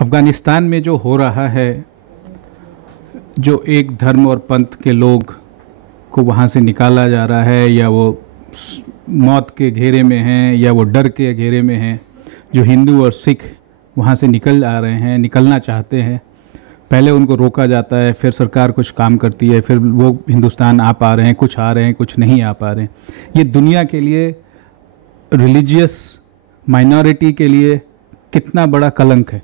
अफ़गानिस्तान में जो हो रहा है, जो एक धर्म और पंथ के लोग को वहाँ से निकाला जा रहा है, या वो मौत के घेरे में हैं या वो डर के घेरे में हैं, जो हिंदू और सिख वहाँ से निकल आ रहे हैं, निकलना चाहते हैं, पहले उनको रोका जाता है, फिर सरकार कुछ काम करती है, फिर वो हिंदुस्तान आ पा रहे हैं, कुछ आ रहे हैं, कुछ नहीं आ पा रहे हैं। ये दुनिया के लिए, रिलीजियस माइनॉरिटी के लिए कितना बड़ा कलंक है।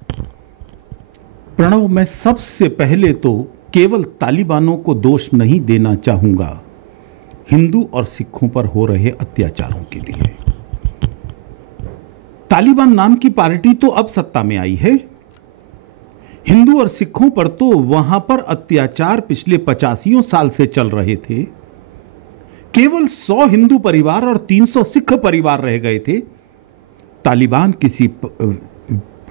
प्रणव, मैं सबसे पहले तो केवल तालिबानों को दोष नहीं देना चाहूंगा हिंदू और सिखों पर हो रहे अत्याचारों के लिए। तालिबान नाम की पार्टी तो अब सत्ता में आई है। हिंदू और सिखों पर तो वहां पर अत्याचार पिछले 85 साल से चल रहे थे। केवल 100 हिंदू परिवार और 300 सिख परिवार रह गए थे। तालिबान किसी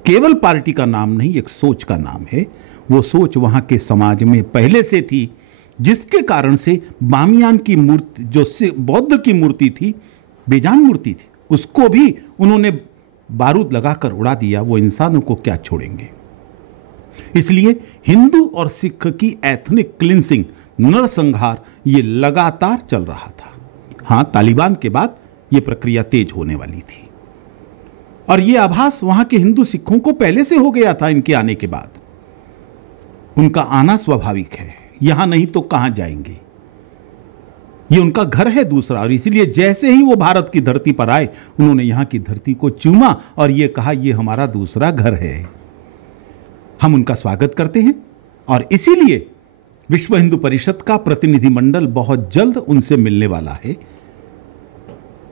केवल पार्टी का नाम नहीं, एक सोच का नाम है। वो सोच वहां के समाज में पहले से थी, जिसके कारण से बामियान की मूर्ति, जो बौद्ध की मूर्ति थी, बेजान मूर्ति थी, उसको भी उन्होंने बारूद लगाकर उड़ा दिया। वो इंसानों को क्या छोड़ेंगे। इसलिए हिंदू और सिख की एथनिक क्लिंसिंग, नरसंहार, ये लगातार चल रहा था। हां, तालिबान के बाद यह प्रक्रिया तेज होने वाली थी, और यह आभास वहां के हिंदू सिखों को पहले से हो गया था। इनके आने के बाद उनका आना स्वाभाविक है, यहां नहीं तो कहां जाएंगे। ये उनका घर है दूसरा, और इसीलिए जैसे ही वो भारत की धरती पर आए, उन्होंने यहां की धरती को चूमा और ये कहा, ये हमारा दूसरा घर है। हम उनका स्वागत करते हैं, और इसीलिए विश्व हिंदू परिषद का प्रतिनिधिमंडल बहुत जल्द उनसे मिलने वाला है।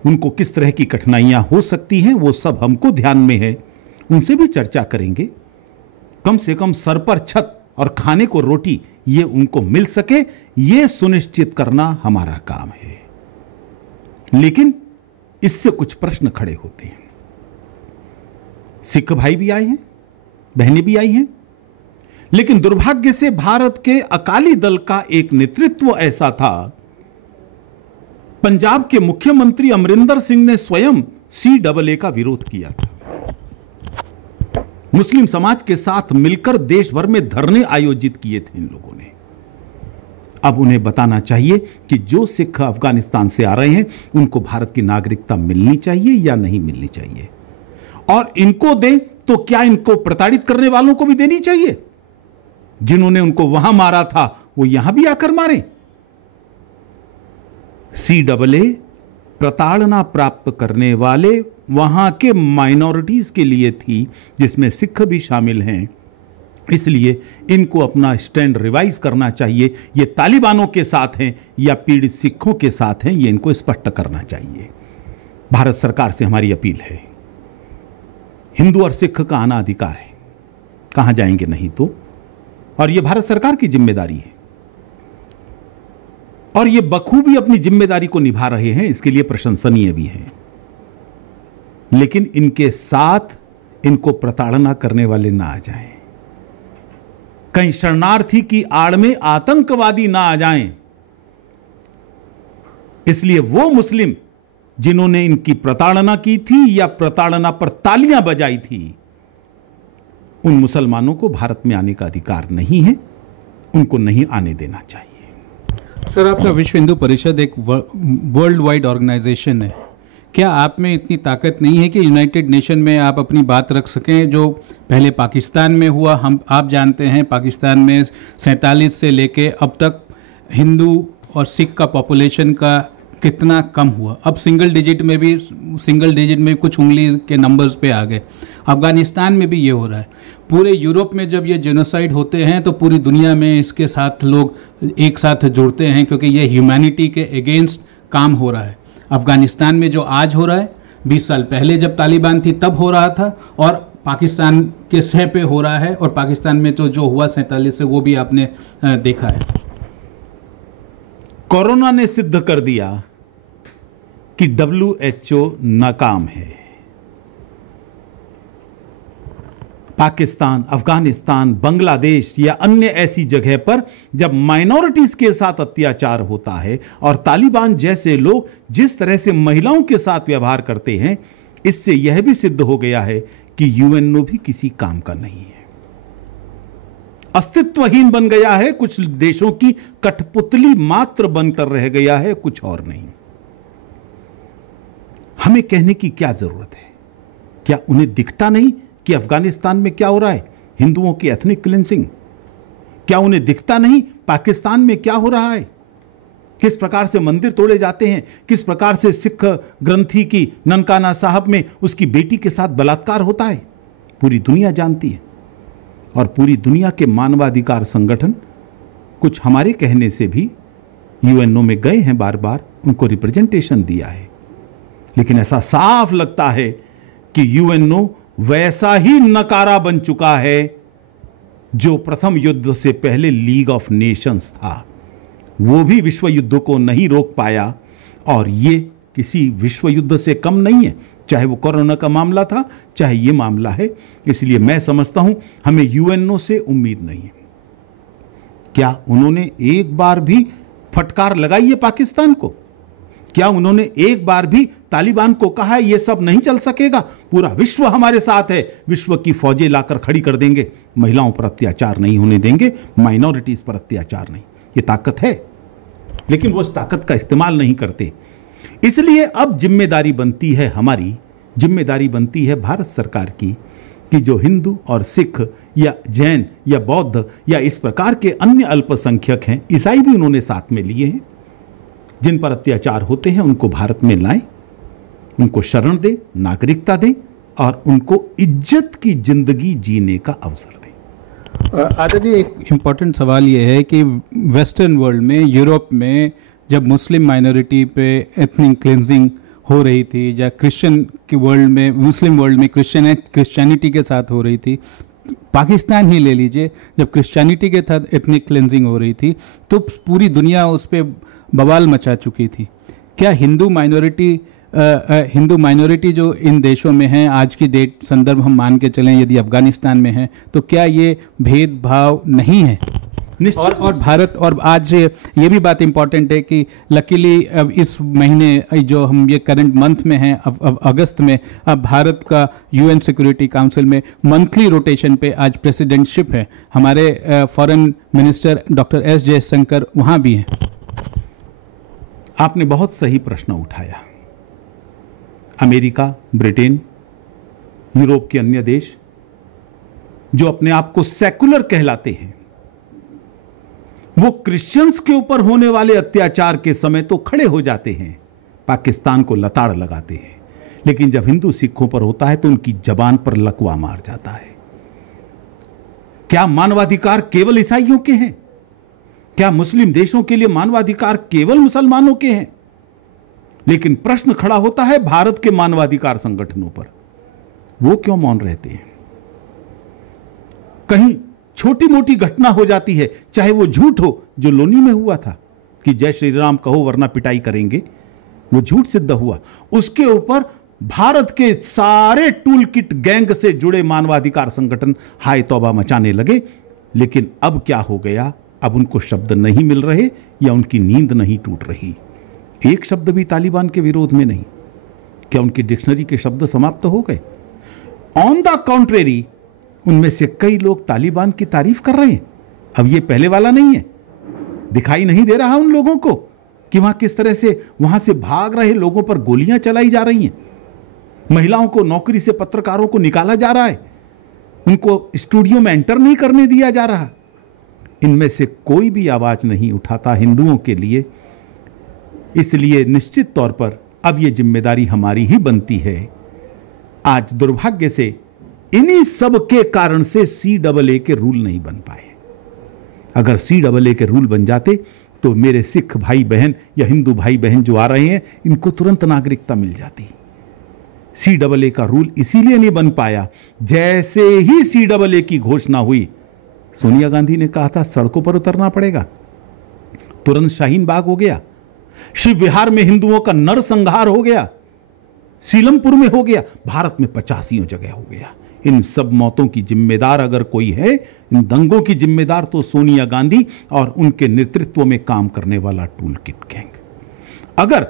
उनको किस तरह की कठिनाइयां हो सकती हैं, वो सब हमको ध्यान में है, उनसे भी चर्चा करेंगे। कम से कम सर पर छत और खाने को रोटी ये उनको मिल सके, ये सुनिश्चित करना हमारा काम है। लेकिन इससे कुछ प्रश्न खड़े होते हैं। सिख भाई भी आए हैं, बहनें भी आई हैं, लेकिन दुर्भाग्य से भारत के अकाली दल का एक नेतृत्व ऐसा था। पंजाब के मुख्यमंत्री अमरिंदर सिंह ने स्वयं CAA का विरोध किया था। मुस्लिम समाज के साथ मिलकर देश भर में धरने आयोजित किए थे इन लोगों ने। अब उन्हें बताना चाहिए कि जो सिख अफगानिस्तान से आ रहे हैं, उनको भारत की नागरिकता मिलनी चाहिए या नहीं मिलनी चाहिए, और इनको दें तो क्या इनको प्रताड़ित करने वालों को भी देनी चाहिए। जिन्होंने उनको वहां मारा था, वो यहां भी आकर मारे। CAA प्रताड़ना प्राप्त करने वाले वहां के माइनॉरिटीज के लिए थी, जिसमें सिख भी शामिल हैं। इसलिए इनको अपना स्टैंड रिवाइज करना चाहिए। ये तालिबानों के साथ हैं या पीड़ित सिखों के साथ हैं, ये इनको स्पष्ट करना चाहिए। भारत सरकार से हमारी अपील है, हिंदू और सिख का आना अधिकार है, कहां जाएंगे नहीं तो, और यह भारत सरकार की जिम्मेदारी है, और ये बखूबी अपनी जिम्मेदारी को निभा रहे हैं, इसके लिए प्रशंसनीय भी है। लेकिन इनके साथ इनको प्रताड़ना करने वाले ना आ जाएं, कहीं शरणार्थी की आड़ में आतंकवादी ना आ जाएं। इसलिए वो मुस्लिम जिन्होंने इनकी प्रताड़ना की थी या प्रताड़ना पर तालियां बजाई थी, उन मुसलमानों को भारत में आने का अधिकार नहीं है, उनको नहीं आने देना चाहिए। सर, आपका विश्व हिंदू परिषद एक वर्ल्ड वाइड ऑर्गेनाइजेशन है। क्या आप में इतनी ताकत नहीं है कि यूनाइटेड नेशन में आप अपनी बात रख सकें? जो पहले पाकिस्तान में हुआ, आप जानते हैं पाकिस्तान में 47 से लेके अब तक हिंदू और सिख का पॉपुलेशन का कितना कम हुआ। अब सिंगल डिजिट में कुछ उंगली के नंबर्स पे आ गए। अफगानिस्तान में भी ये हो रहा है। पूरे यूरोप में जब ये जेनोसाइड होते हैं तो पूरी दुनिया में इसके साथ लोग एक साथ जुड़ते हैं, क्योंकि ये ह्यूमैनिटी के अगेंस्ट काम हो रहा है। अफगानिस्तान में जो आज हो रहा है, 20 साल पहले जब तालिबान थी तब हो रहा था, और पाकिस्तान के सह पे हो रहा है, और पाकिस्तान में तो जो हुआ 47 से वो भी आपने देखा है। कोरोना ने सिद्ध कर दिया कि WHO नाकाम है। पाकिस्तान, अफगानिस्तान, बांग्लादेश या अन्य ऐसी जगह पर जब माइनॉरिटीज के साथ अत्याचार होता है, और तालिबान जैसे लोग जिस तरह से महिलाओं के साथ व्यवहार करते हैं, इससे यह भी सिद्ध हो गया है कि UNO भी किसी काम का नहीं है। अस्तित्वहीन बन गया है, कुछ देशों की कठपुतली मात्र बनकर रह गया है, कुछ और नहीं। हमें कहने की क्या जरूरत है? क्या उन्हें दिखता नहीं कि अफगानिस्तान में क्या हो रहा है, हिंदुओं की एथनिक क्लिंसिंग? क्या उन्हें दिखता नहीं पाकिस्तान में क्या हो रहा है, किस प्रकार से मंदिर तोड़े जाते हैं, किस प्रकार से सिख ग्रंथी की ननकाना साहब में उसकी बेटी के साथ बलात्कार होता है? पूरी दुनिया जानती है। और पूरी दुनिया के मानवाधिकार संगठन कुछ हमारे कहने से भी यूएनओ में गए हैं, बार बार उनको रिप्रेजेंटेशन दिया है, लेकिन ऐसा साफ लगता है कि यूएनओ वैसा ही नकारा बन चुका है जो प्रथम युद्ध से पहले लीग ऑफ नेशंस था। वो भी विश्व युद्ध को नहीं रोक पाया, और ये किसी विश्व युद्ध से कम नहीं है, चाहे वो कोरोना का मामला था, चाहे ये मामला है। इसलिए मैं समझता हूं हमें यूएनओ से उम्मीद नहीं है। क्या उन्होंने एक बार भी फटकार लगाई है पाकिस्तान को? क्या उन्होंने एक बार भी तालिबान को कहा है ये सब नहीं चल सकेगा, पूरा विश्व हमारे साथ है, विश्व की फौजें लाकर खड़ी कर देंगे, महिलाओं पर अत्याचार नहीं होने देंगे, माइनॉरिटीज पर अत्याचार नहीं? ये ताकत है, लेकिन वो उस ताकत का इस्तेमाल नहीं करते। इसलिए अब जिम्मेदारी बनती है हमारी, जिम्मेदारी बनती है भारत सरकार की कि जो हिंदू और सिख या जैन या बौद्ध या इस प्रकार के अन्य अल्पसंख्यक हैं, ईसाई भी उन्होंने साथ में लिए हैं, जिन पर अत्याचार होते हैं उनको भारत में लाएं, उनको शरण दें, नागरिकता दें और उनको इज्जत की जिंदगी जीने का अवसर दें। आदरणीय जी, एक इम्पॉर्टेंट सवाल ये है कि वेस्टर्न वर्ल्ड में, यूरोप में जब मुस्लिम माइनॉरिटी पे एथनिक क्लेंजिंग हो रही थी, या क्रिश्चियन के वर्ल्ड में, मुस्लिम वर्ल्ड में क्रिश्चियनिटी के साथ हो रही थी, पाकिस्तान ही ले लीजिए, जब क्रिश्चियनिटी के साथ एथनिक क्लेंजिंग हो रही थी तो पूरी दुनिया उस पर बवाल मचा चुकी थी। क्या हिंदू माइनॉरिटी जो इन देशों में है, आज की डेट संदर्भ हम मान के चलें, यदि अफगानिस्तान में है, तो क्या ये भेदभाव नहीं है? और भारत, और आज ये भी बात इंपॉर्टेंट है कि लकीली अब इस महीने जो हम ये करंट मंथ में हैं, अब अगस्त में, अब भारत का यूएन सिक्योरिटी काउंसिल में मंथली रोटेशन पे आज प्रेसिडेंटशिप है। हमारे foreign minister doctor S Jaishankar वहाँ भी हैं। आपने बहुत सही प्रश्न उठाया। अमेरिका, ब्रिटेन, यूरोप के अन्य देश जो अपने आप को सेकुलर कहलाते हैं, वो क्रिश्चियंस के ऊपर होने वाले अत्याचार के समय तो खड़े हो जाते हैं, पाकिस्तान को लताड़ लगाते हैं, लेकिन जब हिंदू सिखों पर होता है तो उनकी जबान पर लकवा मार जाता है। क्या मानवाधिकार केवल ईसाइयों के हैं? क्या मुस्लिम देशों के लिए मानवाधिकार केवल मुसलमानों के हैं? लेकिन प्रश्न खड़ा होता है भारत के मानवाधिकार संगठनों पर, वो क्यों मौन रहते हैं? कहीं छोटी मोटी घटना हो जाती है, चाहे वो झूठ हो, जो लोनी में हुआ था कि जय श्री राम कहो वरना पिटाई करेंगे, वो झूठ सिद्ध हुआ, उसके ऊपर भारत के सारे टूल किट गैंग से जुड़े मानवाधिकार संगठन हाय तौबा मचाने लगे। लेकिन अब क्या हो गया? अब उनको शब्द नहीं मिल रहे या उनकी नींद नहीं टूट रही। एक शब्द भी तालिबान के विरोध में नहीं। क्या उनकी डिक्शनरी के शब्द समाप्त हो गए? ऑन द कॉन्ट्रेरी, उनमें से कई लोग तालिबान की तारीफ कर रहे हैं। अब ये पहले वाला नहीं है, दिखाई नहीं दे रहा उन लोगों को कि वहां किस तरह से वहां से भाग रहे लोगों पर गोलियां चलाई जा रही हैं, महिलाओं को नौकरी से, पत्रकारों को निकाला जा रहा है, उनको स्टूडियो में एंटर नहीं करने दिया जा रहा। इनमें से कोई भी आवाज नहीं उठाता हिंदुओं के लिए। इसलिए निश्चित तौर पर अब यह जिम्मेदारी हमारी ही बनती है। आज दुर्भाग्य से इन्हीं सब के कारण से CAA के रूल नहीं बन पाए। अगर CAA के रूल बन जाते तो मेरे सिख भाई बहन या हिंदू भाई बहन जो आ रहे हैं, इनको तुरंत नागरिकता मिल जाती। CAA का रूल इसीलिए नहीं बन पाया, जैसे ही CAA की घोषणा हुई, सोनिया गांधी ने कहा था सड़कों पर उतरना पड़ेगा, तुरंत शाहीन बाग हो गया, शिव विहार में हिंदुओं का नरसंहार हो गया, सीलमपुर में हो गया, भारत में 85 जगह हो गया। इन सब मौतों की जिम्मेदार अगर कोई है, इन दंगों की जिम्मेदार तो सोनिया गांधी और उनके नेतृत्व में काम करने वाला टूल किट गैंग। अगर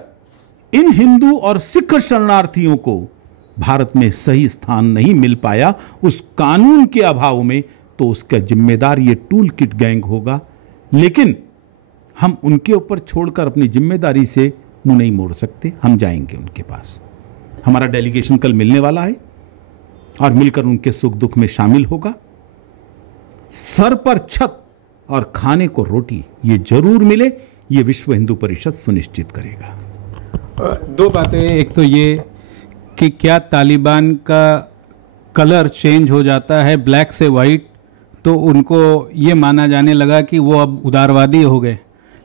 इन हिंदू और सिख शरणार्थियों को भारत में सही स्थान नहीं मिल पाया, उस कानून के अभाव में, तो उसका जिम्मेदार ये टूल किट गैंग होगा, लेकिन हम उनके ऊपर छोड़कर अपनी जिम्मेदारी से मुंह नहीं मोड़ सकते। हम जाएंगे उनके पास, हमारा डेलीगेशन कल मिलने वाला है और मिलकर उनके सुख दुख में शामिल होगा। सर पर छत और खाने को रोटी ये जरूर मिले, ये विश्व हिंदू परिषद सुनिश्चित करेगा। दो बातें, एक तो ये कि क्या तालिबान का कलर चेंज हो जाता है ब्लैक से वाइट तो उनको ये माना जाने लगा कि वो अब उदारवादी हो गए,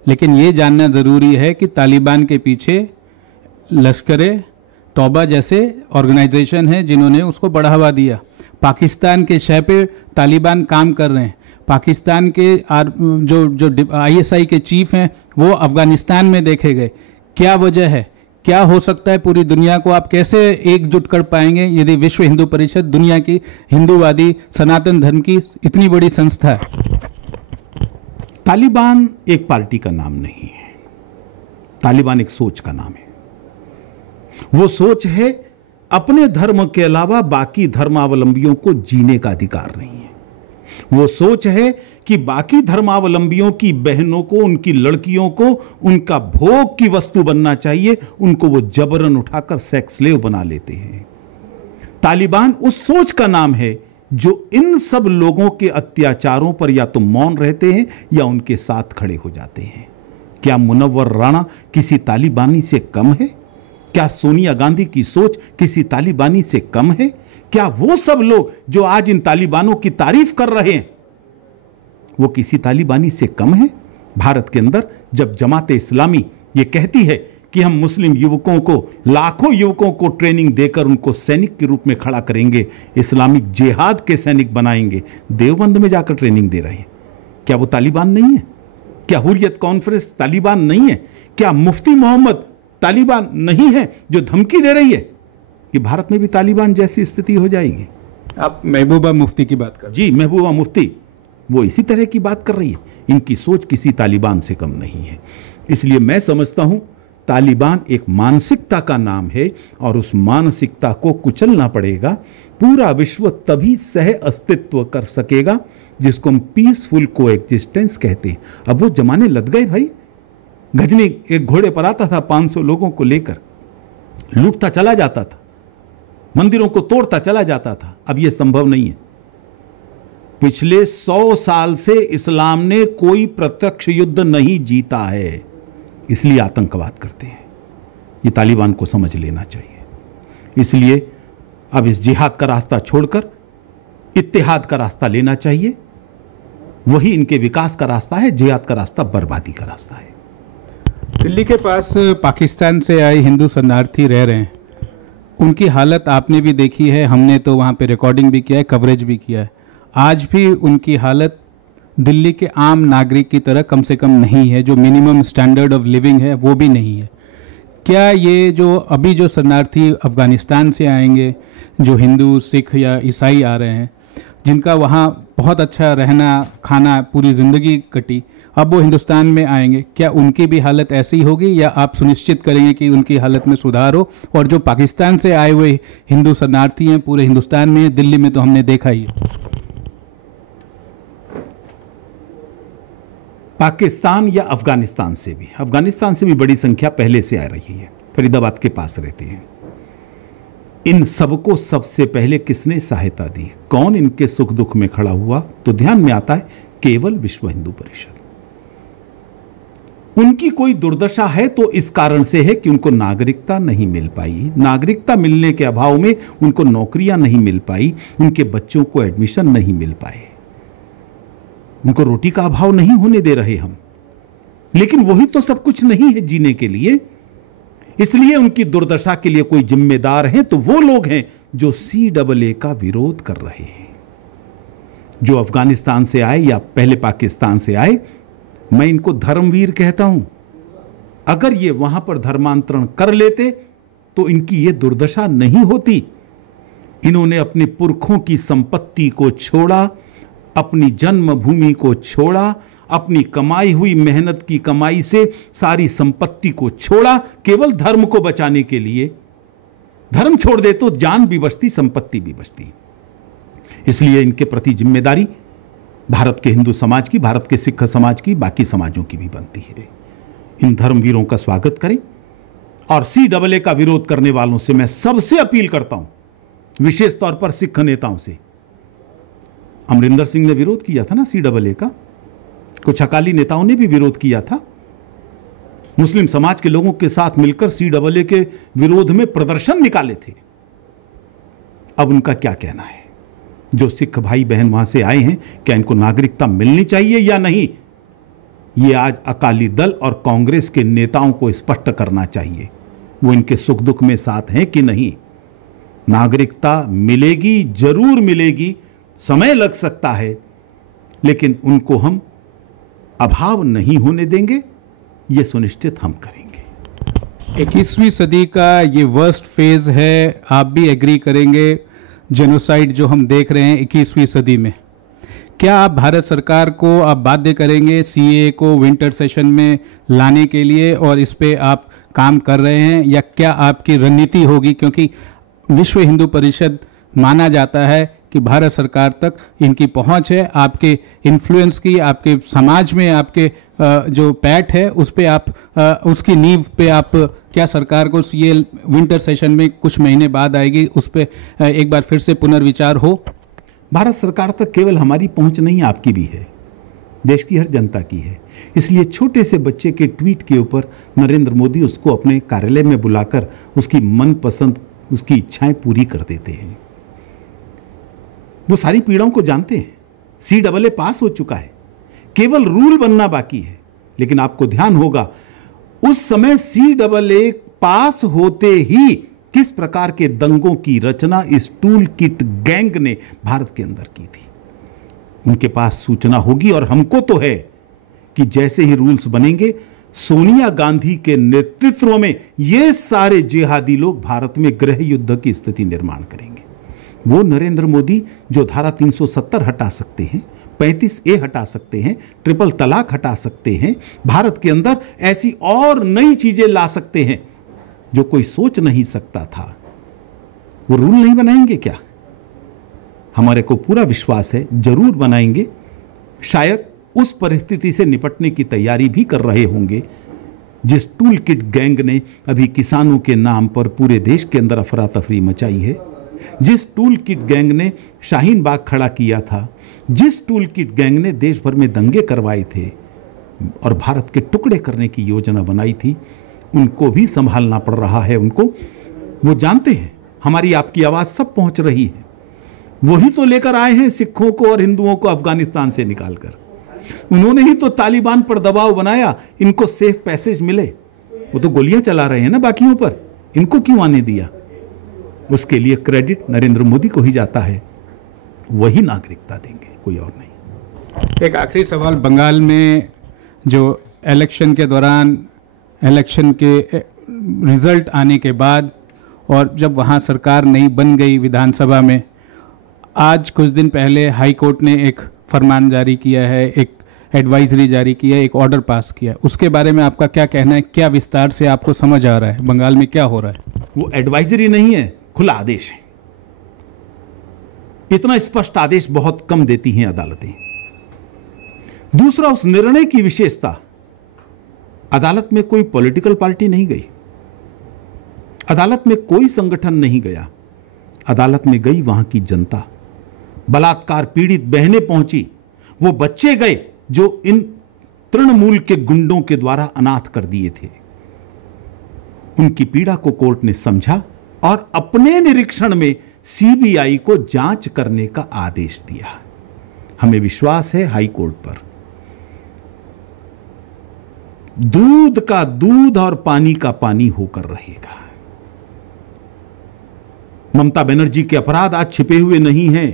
लेकिन ये जानना ज़रूरी है कि तालिबान के पीछे लश्कर तौबा जैसे ऑर्गेनाइजेशन है जिन्होंने उसको बढ़ावा दिया। पाकिस्तान के शह पे तालिबान काम कर रहे हैं। पाकिस्तान के जो ISI के चीफ हैं वो अफगानिस्तान में देखे गए। क्या वजह है, क्या हो सकता है? पूरी दुनिया को आप कैसे एकजुट कर पाएंगे यदि विश्व हिंदू परिषद दुनिया की हिंदूवादी सनातन धर्म की इतनी बड़ी संस्था है? तालिबान एक पार्टी का नाम नहीं है, तालिबान एक सोच का नाम है। वो सोच है अपने धर्म के अलावा बाकी धर्मावलंबियों को जीने का अधिकार नहीं है। वो सोच है कि बाकी धर्मावलंबियों की बहनों को, उनकी लड़कियों को उनका भोग की वस्तु बनना चाहिए, उनको वो जबरन उठाकर सेक्स स्लेव बना लेते हैं। तालिबान उस सोच का नाम है जो इन सब लोगों के अत्याचारों पर या तो मौन रहते हैं या उनके साथ खड़े हो जाते हैं। क्या मुनव्वर राणा किसी तालिबानी से कम है? क्या सोनिया गांधी की सोच किसी तालिबानी से कम है? क्या वो सब लोग जो आज इन तालिबानों की तारीफ कर रहे हैं वो किसी तालिबानी से कम है? भारत के अंदर जब जमात इस्लामी ये कहती है कि हम मुस्लिम युवकों को, लाखों युवकों को ट्रेनिंग देकर उनको सैनिक के रूप में खड़ा करेंगे, इस्लामिक जिहाद के सैनिक बनाएंगे, देवबंद में जाकर ट्रेनिंग दे रहे हैं, क्या वो तालिबान नहीं है? क्या हुर्रियत कॉन्फ्रेंस तालिबान नहीं है? क्या मुफ्ती मोहम्मद तालिबान नहीं है जो धमकी दे रही है कि भारत में भी तालिबान जैसी स्थिति हो जाएगी? आप महबूबा मुफ्ती की बात कर? जी, महबूबा मुफ्ती वो इसी तरह की बात कर रही है। इनकी सोच किसी तालिबान से कम नहीं है। इसलिए मैं समझता हूं तालिबान एक मानसिकता का नाम है और उस मानसिकता को कुचलना पड़ेगा। पूरा विश्व तभी सह अस्तित्व कर सकेगा जिसको हम पीसफुल कोएग्जिस्टेंस कहते हैं। अब वो जमाने लद गए भाई। गजनी एक घोड़े पर आता था, 500 लोगों को लेकर लूटता चला जाता था, मंदिरों को तोड़ता चला जाता था। अब यह संभव नहीं है। पिछले 100 साल से इस्लाम ने कोई प्रत्यक्ष युद्ध नहीं जीता है, इसलिए आतंकवाद करते हैं। ये तालिबान को समझ लेना चाहिए। इसलिए अब इस जिहाद का रास्ता छोड़कर इत्तेहाद का रास्ता लेना चाहिए। वही इनके विकास का रास्ता है। जिहाद का रास्ता बर्बादी का रास्ता है। दिल्ली के पास पाकिस्तान से आए हिंदू शरणार्थी रह रहे हैं, उनकी हालत आपने भी देखी है, हमने तो वहाँ पे रिकॉर्डिंग भी किया है, कवरेज भी किया है। आज भी उनकी हालत दिल्ली के आम नागरिक की तरह कम से कम नहीं है। जो मिनिमम स्टैंडर्ड ऑफ लिविंग है वो भी नहीं है। क्या ये जो अभी जो शरणार्थी अफगानिस्तान से आएंगे, जो हिंदू, सिख या ईसाई आ रहे हैं, जिनका वहाँ बहुत अच्छा रहना खाना पूरी ज़िंदगी कटी, अब वो हिंदुस्तान में आएंगे, क्या उनकी भी हालत ऐसी होगी या आप सुनिश्चित करेंगे कि उनकी हालत में सुधार हो? और जो पाकिस्तान से आए हुए हिंदू शरणार्थी हैं पूरे हिंदुस्तान में, दिल्ली में तो हमने देखा ही है। पाकिस्तान या अफगानिस्तान से भी बड़ी संख्या पहले से आ रही है, फरीदाबाद के पास रहते हैं। इन सबको सबसे पहले किसने सहायता दी, कौन इनके सुख दुख में खड़ा हुआ? तो ध्यान में आता है केवल विश्व हिंदू परिषद। उनकी कोई दुर्दशा है तो इस कारण से है कि उनको नागरिकता नहीं मिल पाई। नागरिकता मिलने के अभाव में उनको नौकरियां नहीं मिल पाई, उनके बच्चों को एडमिशन नहीं मिल पाए, उनको रोटी का अभाव नहीं होने दे रहे हम। लेकिन वही तो सब कुछ नहीं है जीने के लिए। इसलिए उनकी दुर्दशा के लिए कोई जिम्मेदार है तो वो लोग हैं जो CAA का विरोध कर रहे हैं। जो अफगानिस्तान से आए या पहले पाकिस्तान से आए, मैं इनको धर्मवीर कहता हूं। अगर ये वहां पर धर्मांतरण कर लेते तो इनकी ये दुर्दशा नहीं होती। इन्होंने अपने पुरखों की संपत्ति को छोड़ा, अपनी जन्मभूमि को छोड़ा, अपनी कमाई हुई मेहनत की कमाई से सारी संपत्ति को छोड़ा, केवल धर्म को बचाने के लिए। धर्म छोड़ दे तो जान भी बचती, संपत्ति भी बचती। इसलिए इनके प्रति जिम्मेदारी भारत के हिंदू समाज की, भारत के सिख समाज की, बाकी समाजों की भी बनती है। इन धर्मवीरों का स्वागत करें और CAA का विरोध करने वालों से मैं सबसे अपील करता हूं, विशेष तौर पर सिख नेताओं से। अमरिंदर सिंह ने विरोध किया था ना CAA का, कुछ अकाली नेताओं ने भी विरोध किया था, मुस्लिम समाज के लोगों के साथ मिलकर CAA के विरोध में प्रदर्शन निकाले थे। अब उनका क्या कहना है? जो सिख भाई बहन वहां से आए हैं, क्या इनको नागरिकता मिलनी चाहिए या नहीं? ये आज अकाली दल और कांग्रेस के नेताओं को स्पष्ट करना चाहिए, वो इनके सुख दुख में साथ हैं कि नहीं। नागरिकता मिलेगी, जरूर मिलेगी, समय लग सकता है, लेकिन उनको हम अभाव नहीं होने देंगे, ये सुनिश्चित हम करेंगे। 21वीं सदी का ये वर्स्ट फेज है, आप भी एग्री करेंगे, जेनोसाइड जो हम देख रहे हैं 21वीं सदी में। क्या आप भारत सरकार को आप बाध्य करेंगे CAA को विंटर सेशन में लाने के लिए, और इस पे आप काम कर रहे हैं, या क्या आपकी रणनीति होगी? क्योंकि विश्व हिंदू परिषद माना जाता है कि भारत सरकार तक इनकी पहुंच है, आपके इन्फ्लुएंस की, आपके समाज में आपके जो पैठ है उस पे आप उसकी नींव पे आप क्या सरकार को ये विंटर सेशन में कुछ महीने बाद आएगी, उस पे एक बार फिर से पुनर्विचार हो? भारत सरकार तक केवल हमारी पहुंच नहीं, आपकी भी है, देश की हर जनता की है। इसलिए छोटे से बच्चे के ट्वीट के ऊपर नरेंद्र मोदी उसको अपने कार्यालय में बुलाकर उसकी मनपसंद, उसकी इच्छाएं पूरी कर देते हैं। वो सारी पीड़ाओं को जानते हैं। CAA पास हो चुका है, केवल रूल बनना बाकी है। लेकिन आपको ध्यान होगा उस समय CAA पास होते ही किस प्रकार के दंगों की रचना इस टूल किट गैंग ने भारत के अंदर की थी। उनके पास सूचना होगी, और हमको तो है कि जैसे ही रूल्स बनेंगे, सोनिया गांधी के नेतृत्व में ये सारे जिहादी लोग भारत में गृह युद्ध की स्थिति निर्माण करेंगे। वो नरेंद्र मोदी जो धारा 370 हटा सकते हैं, 35A हटा सकते हैं, ट्रिपल तलाक हटा सकते हैं, भारत के अंदर ऐसी और नई चीजें ला सकते हैं जो कोई सोच नहीं सकता था। वो रूल नहीं बनाएंगे क्या? हमारे को पूरा विश्वास है जरूर बनाएंगे। शायद उस परिस्थिति से निपटने की तैयारी भी कर रहे होंगे जिस टूल किट गैंग ने अभी किसानों के नाम पर पूरे देश के अंदर अफरा तफरी मचाई है, जिस टूल किट गैंग ने शाहीन बाग खड़ा किया था, जिस टूल किट गैंग ने देश भर में दंगे करवाए थे और भारत के टुकड़े करने की योजना बनाई थी, उनको भी संभालना पड़ रहा है उनको। वो जानते हैं हमारी आपकी आवाज सब पहुंच रही है। वही तो लेकर आए हैं सिखों को और हिंदुओं को अफगानिस्तान से निकालकर। उन्होंने ही तो तालिबान पर दबाव बनाया, इनको सेफ पैसेज मिले। वो तो गोलियां चला रहे हैं ना बाकियों पर, इनको क्यों आने दिया? उसके लिए क्रेडिट नरेंद्र मोदी को ही जाता है, वही नागरिकता देंगे, कोई और नहीं। एक आखिरी सवाल, बंगाल में जो इलेक्शन के दौरान, इलेक्शन के रिजल्ट आने के बाद, और जब वहाँ सरकार नहीं बन गई विधानसभा में, आज कुछ दिन पहले हाई कोर्ट ने एक फरमान जारी किया है, एक एडवाइजरी जारी की है, एक ऑर्डर पास किया है। उसके बारे में आपका क्या कहना है? क्या विस्तार से आपको समझ आ रहा है बंगाल में क्या हो रहा है? वो एडवाइजरी नहीं है, खुला आदेश है। इतना स्पष्ट आदेश बहुत कम देती हैं अदालतें। दूसरा, उस निर्णय की विशेषता, अदालत में कोई पॉलिटिकल पार्टी नहीं गई, अदालत में कोई संगठन नहीं गया, अदालत में गई वहां की जनता। बलात्कार पीड़ित बहनें पहुंची, वो बच्चे गए जो इन तृणमूल के गुंडों के द्वारा अनाथ कर दिए थे। उनकी पीड़ा को कोर्ट ने समझा और अपने निरीक्षण में CBI को जांच करने का आदेश दिया। हमें विश्वास है हाई कोर्ट पर। दूध का दूध और पानी का पानी होकर रहेगा। ममता बनर्जी के अपराध आज छिपे हुए नहीं हैं।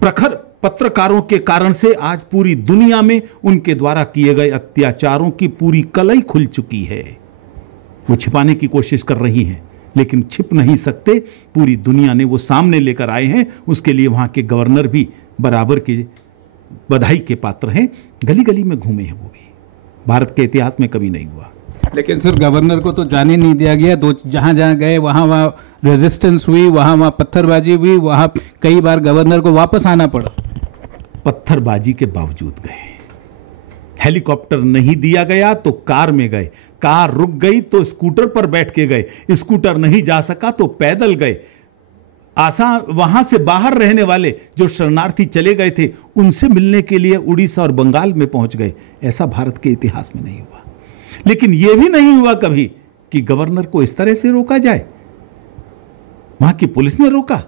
प्रखर पत्रकारों के कारण से आज पूरी दुनिया में उनके द्वारा किए गए अत्याचारों की पूरी कलई खुल चुकी है। वो छिपाने की कोशिश कर रही हैं, लेकिन छिप नहीं सकते। पूरी दुनिया ने वो सामने लेकर आए हैं। उसके लिए वहां के गवर्नर भी बराबर के बधाई के पात्र हैं। गली गली में घूमे हैं वो भी। भारत के इतिहास में कभी नहीं हुआ। लेकिन सर गवर्नर को तो जाने नहीं दिया गया। दो जहां जहां गए वहां वहां रेजिस्टेंस हुई, वहां वहां पत्थरबाजी हुई, वहां कई बार गवर्नर को वापस आना पड़ा। पत्थरबाजी के बावजूद गए। हेलीकॉप्टर नहीं दिया गया तो कार में गए, कार रुक गई तो स्कूटर पर बैठ के गए, स्कूटर नहीं जा सका तो पैदल गए। वहां से बाहर रहने वाले जो शरणार्थी चले गए थे उनसे मिलने के लिए उड़ीसा और बंगाल में पहुंच गए। ऐसा भारत के इतिहास में नहीं हुआ। लेकिन यह भी नहीं हुआ कभी कि गवर्नर को इस तरह से रोका जाए। वहां की पुलिस ने रोका,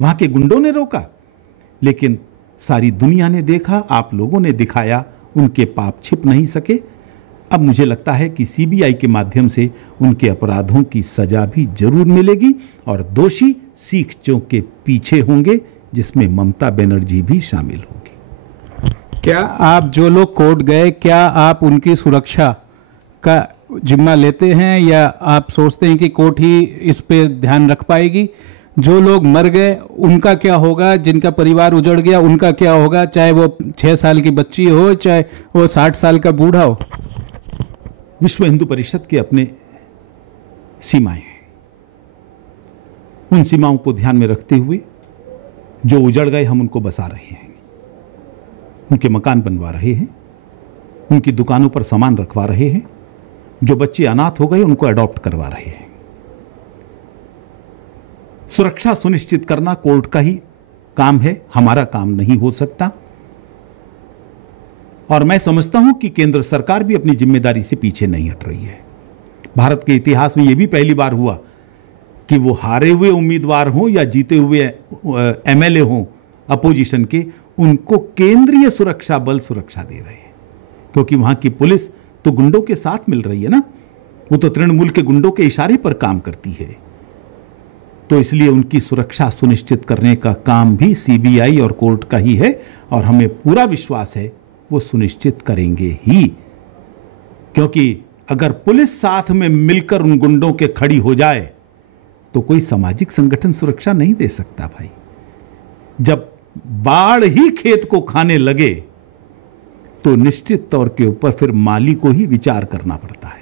वहां के गुंडों ने रोका, लेकिन सारी दुनिया ने देखा, आप लोगों ने दिखाया, उनके पाप छिप नहीं सके। अब मुझे लगता है कि सीबीआई के माध्यम से उनके अपराधों की सजा भी जरूर मिलेगी और दोषी सीखचों के पीछे होंगे, जिसमें ममता बनर्जी भी शामिल होगी। क्या आप जो लोग कोर्ट गए, क्या आप उनकी सुरक्षा का जिम्मा लेते हैं या आप सोचते हैं कि कोर्ट ही इस पे ध्यान रख पाएगी? जो लोग मर गए उनका क्या होगा? जिनका परिवार उजड़ गया उनका क्या होगा? चाहे वो 6 साल की बच्ची हो, चाहे वो 60 साल का बूढ़ा हो। विश्व हिंदू परिषद के अपने सीमाएं हैं। उन सीमाओं को ध्यान में रखते हुए जो उजड़ गए हम उनको बसा रहे हैं, उनके मकान बनवा रहे हैं, उनकी दुकानों पर सामान रखवा रहे हैं, जो बच्चे अनाथ हो गए उनको अडॉप्ट करवा रहे हैं। सुरक्षा सुनिश्चित करना कोर्ट का ही काम है, हमारा काम नहीं हो सकता। और मैं समझता हूं कि केंद्र सरकार भी अपनी जिम्मेदारी से पीछे नहीं हट रही है। भारत के इतिहास में यह भी पहली बार हुआ कि वो हारे हुए उम्मीदवार हों या जीते हुए एमएलए हों अपोजिशन के, उनको केंद्रीय सुरक्षा बल सुरक्षा दे रहे हैं। क्योंकि वहां की पुलिस तो गुंडों के साथ मिल रही है ना, वो तो तृणमूल के गुंडों के इशारे पर काम करती है। तो इसलिए उनकी सुरक्षा सुनिश्चित करने का काम भी सीबीआई और कोर्ट का ही है और हमें पूरा विश्वास है वो सुनिश्चित करेंगे ही। क्योंकि अगर पुलिस साथ में मिलकर उन गुंडों के खड़ी हो जाए तो कोई सामाजिक संगठन सुरक्षा नहीं दे सकता भाई। जब बाढ़ ही खेत को खाने लगे तो निश्चित तौर के ऊपर फिर माली को ही विचार करना पड़ता है।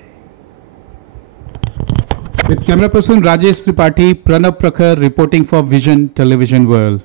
कैमरा पर्सन राजेश त्रिपाठी, प्रणब प्रखर, reporting for vision television world.